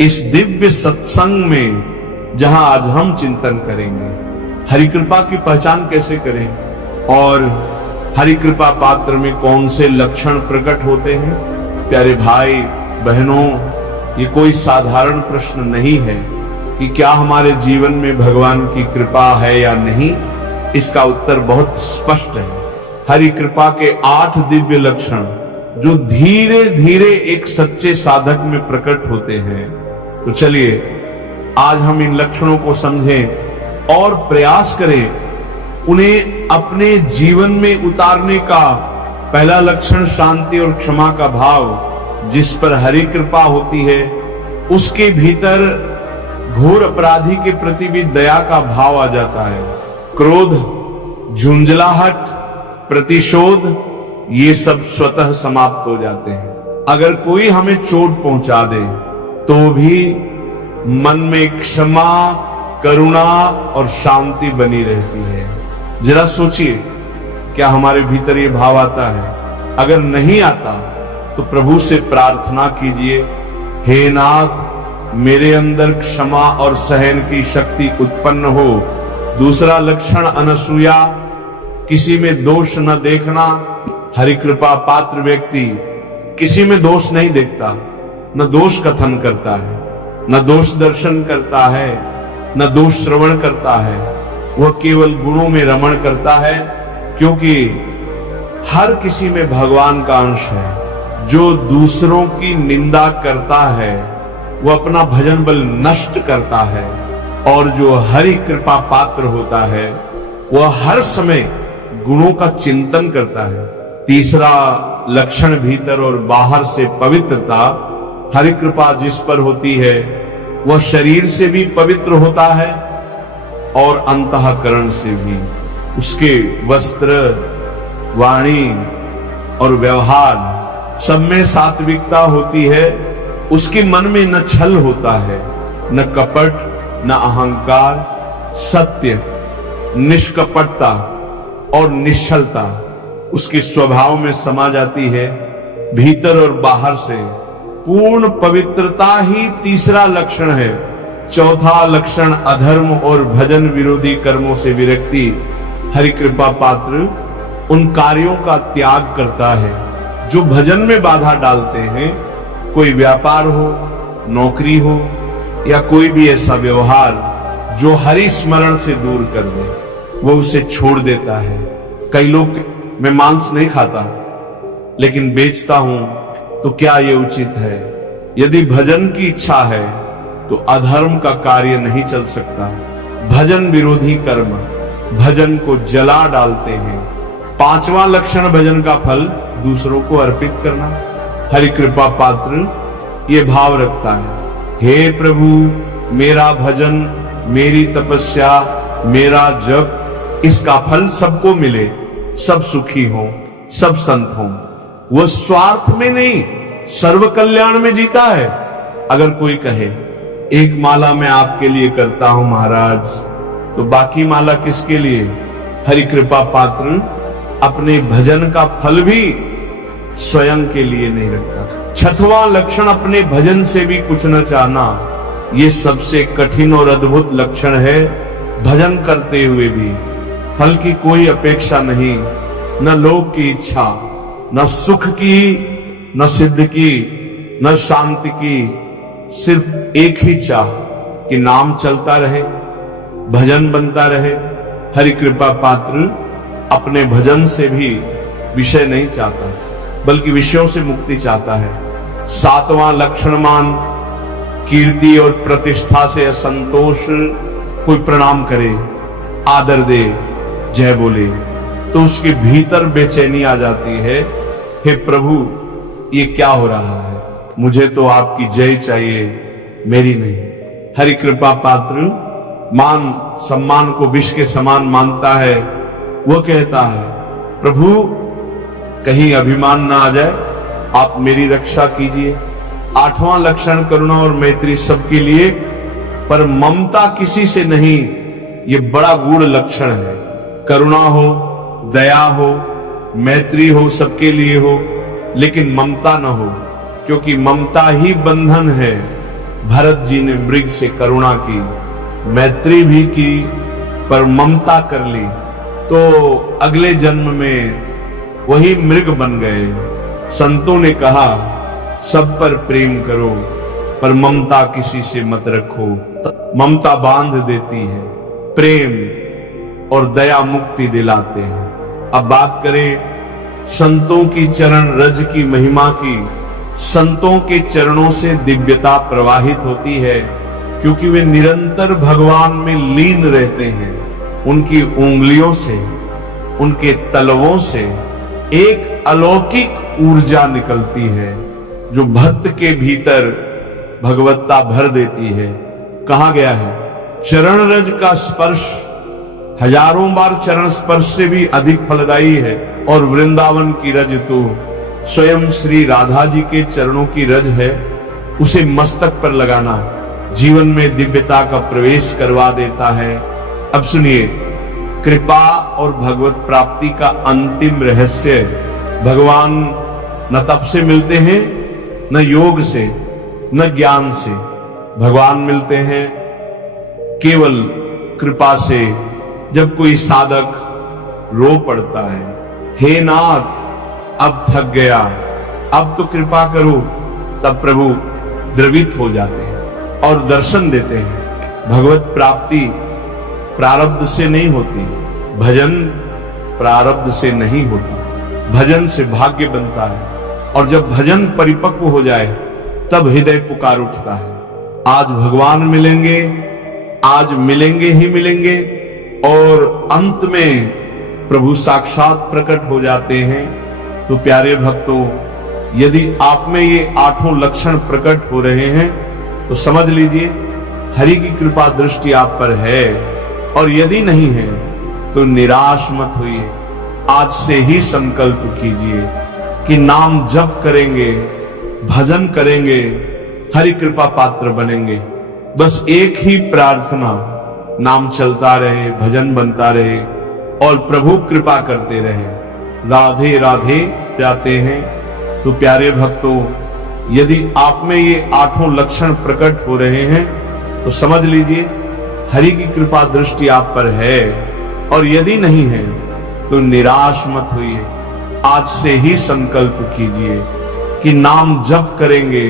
इस दिव्य सत्संग में जहां आज हम चिंतन करेंगे हरि कृपा की पहचान कैसे करें और हरि कृपा पात्र में कौन से लक्षण प्रकट होते हैं। प्यारे भाई बहनों, ये कोई साधारण प्रश्न नहीं है कि क्या हमारे जीवन में भगवान की कृपा है या नहीं। इसका उत्तर बहुत स्पष्ट है। हरि कृपा के 8 दिव्य लक्षण जो धीरे धीरे एक सच्चे साधक में प्रकट होते हैं। तो चलिए आज हम इन लक्षणों को समझें और प्रयास करें उन्हें अपने जीवन में उतारने का। पहला लक्षण शांति और क्षमा का भाव, जिस पर हरि कृपा होती है उसके भीतर घोर अपराधी के प्रति भी दया का भाव आ जाता है। क्रोध, झुंझलाहट, प्रतिशोध, ये सब स्वतः समाप्त हो जाते हैं। अगर कोई हमें चोट पहुंचा दे तो भी मन में क्षमा, करुणा और शांति बनी रहती है। जरा सोचिए, क्या हमारे भीतर ये भाव आता है? अगर नहीं आता तो प्रभु से प्रार्थना कीजिए, हे नाथ मेरे अंदर क्षमा और सहन की शक्ति उत्पन्न हो। दूसरा लक्षण अनसूया, किसी में दोष न देखना। हरि कृपा पात्र व्यक्ति किसी में दोष नहीं देखता, न दोष कथन करता है, न दोष दर्शन करता है, न दोष श्रवण करता है। वह केवल गुणों में रमण करता है, क्योंकि हर किसी में भगवान का अंश है। जो दूसरों की निंदा करता है वह अपना भजन बल नष्ट करता है, और जो हरि कृपा पात्र होता है वह हर समय गुणों का चिंतन करता है। तीसरा लक्षण भीतर और बाहर से पवित्रता। हरि कृपा जिस पर होती है वह शरीर से भी पवित्र होता है और अंतःकरण से भी। उसके वस्त्र, वाणी और व्यवहार सब में सात्विकता होती है। उसके मन में न छल होता है, न कपट, न अहंकार। सत्य, निष्कपटता और निश्चलता उसके स्वभाव में समा जाती है। भीतर और बाहर से पूर्ण पवित्रता ही तीसरा लक्षण है। चौथा लक्षण अधर्म और भजन विरोधी कर्मों से विरक्ति। हरि कृपा पात्र उन कार्यों का त्याग करता है जो भजन में बाधा डालते हैं। कोई व्यापार हो, नौकरी हो या कोई भी ऐसा व्यवहार जो हरि स्मरण से दूर कर दे, वो उसे छोड़ देता है। कई लोग, मैं मांस नहीं खाता लेकिन बेचता हूं, तो क्या ये उचित है? यदि भजन की इच्छा है तो अधर्म का कार्य नहीं चल सकता। भजन विरोधी कर्म भजन को जला डालते हैं। पांचवा लक्षण भजन का फल दूसरों को अर्पित करना। हरि कृपा पात्र ये भाव रखता है, हे प्रभु मेरा भजन, मेरी तपस्या, मेरा जप, इसका फल सबको मिले, सब सुखी हों, सब संत हों। वह स्वार्थ में नहीं, सर्व कल्याण में जीता है। अगर कोई कहे एक माला मैं आपके लिए करता हूं महाराज, तो बाकी माला किसके लिए? हरि कृपा पात्र अपने भजन का फल भी स्वयं के लिए नहीं रखता। छठवां लक्षण अपने भजन से भी कुछ न चाहना। यह सबसे कठिन और अद्भुत लक्षण है। भजन करते हुए भी फल की कोई अपेक्षा नहीं, न लोक की इच्छा, न सुख की, न सिद्ध की, न शांति की। सिर्फ एक ही चाह कि नाम चलता रहे, भजन बनता रहे। हरि कृपा पात्र अपने भजन से भी विषय नहीं चाहता, बल्कि विषयों से मुक्ति चाहता है। सातवां लक्षण मान कीर्ति और प्रतिष्ठा से असंतोष। कोई प्रणाम करे, आदर दे, जय बोले, तो उसके भीतर बेचैनी आ जाती है। हे प्रभु ये क्या हो रहा है? मुझे तो आपकी जय चाहिए, मेरी नहीं। हरि कृपा पात्र मान सम्मान को विष के समान मानता है। वह कहता है, प्रभु कहीं अभिमान ना आ जाए, आप मेरी रक्षा कीजिए। आठवां लक्षण करुणा और मैत्री सबके लिए, पर ममता किसी से नहीं। ये बड़ा गूढ़ लक्षण है। करुणा हो, दया हो, मैत्री हो, सबके लिए हो, लेकिन ममता न हो, क्योंकि ममता ही बंधन है। भरत जी ने मृग से करुणा की, मैत्री भी की, पर ममता कर ली, तो अगले जन्म में वही मृग बन गए। संतों ने कहा सब पर प्रेम करो, पर ममता किसी से मत रखो, ममता बांध देती है, प्रेम और दया मुक्ति दिलाते हैं। अब बात करें संतों की चरण रज की महिमा की। संतों के चरणों से दिव्यता प्रवाहित होती है, क्योंकि वे निरंतर भगवान में लीन रहते हैं। उनकी उंगलियों से, उनके तलवों से एक अलौकिक ऊर्जा निकलती है, जो भक्त के भीतर भगवत्ता भर देती है। कहा गया है चरण रज का स्पर्श हजारों बार चरण स्पर्श से भी अधिक फलदायी है, और वृंदावन की रज तो स्वयं श्री राधा जी के चरणों की रज है। उसे मस्तक पर लगाना जीवन में दिव्यता का प्रवेश करवा देता है। अब सुनिए, कृपा और भगवत प्राप्ति का अंतिम रहस्य, भगवान न तप से मिलते हैं, न योग से, न ज्ञान से। भगवान मिलते हैं केवल कृपा से। जब कोई साधक रो पड़ता है, हे नाथ अब थक गया, अब तो कृपा करो, तब प्रभु द्रवित हो जाते हैं और दर्शन देते हैं। भगवत प्राप्ति प्रारब्ध से नहीं होती, भजन प्रारब्ध से नहीं होता, भजन से भाग्य बनता है। और जब भजन परिपक्व हो जाए तब हृदय पुकार उठता है, आज भगवान मिलेंगे, आज मिलेंगे ही मिलेंगे। और अंत में प्रभु साक्षात प्रकट हो जाते हैं। तो प्यारे भक्तों, यदि आप में ये 8 लक्षण प्रकट हो रहे हैं तो समझ लीजिए हरि की कृपा दृष्टि आप पर है। और यदि नहीं है तो निराश मत होइए, आज से ही संकल्प कीजिए कि नाम जप करेंगे, भजन करेंगे, हरि कृपा पात्र बनेंगे। बस एक ही प्रार्थना, नाम चलता रहे, भजन बनता रहे और प्रभु कृपा करते रहे। राधे राधे जाते हैं। तो प्यारे भक्तों, यदि आप में ये 8 लक्षण प्रकट हो रहे हैं तो समझ लीजिए हरि की कृपा दृष्टि आप पर है। और यदि नहीं है तो निराश मत होइए, आज से ही संकल्प कीजिए कि नाम जप करेंगे,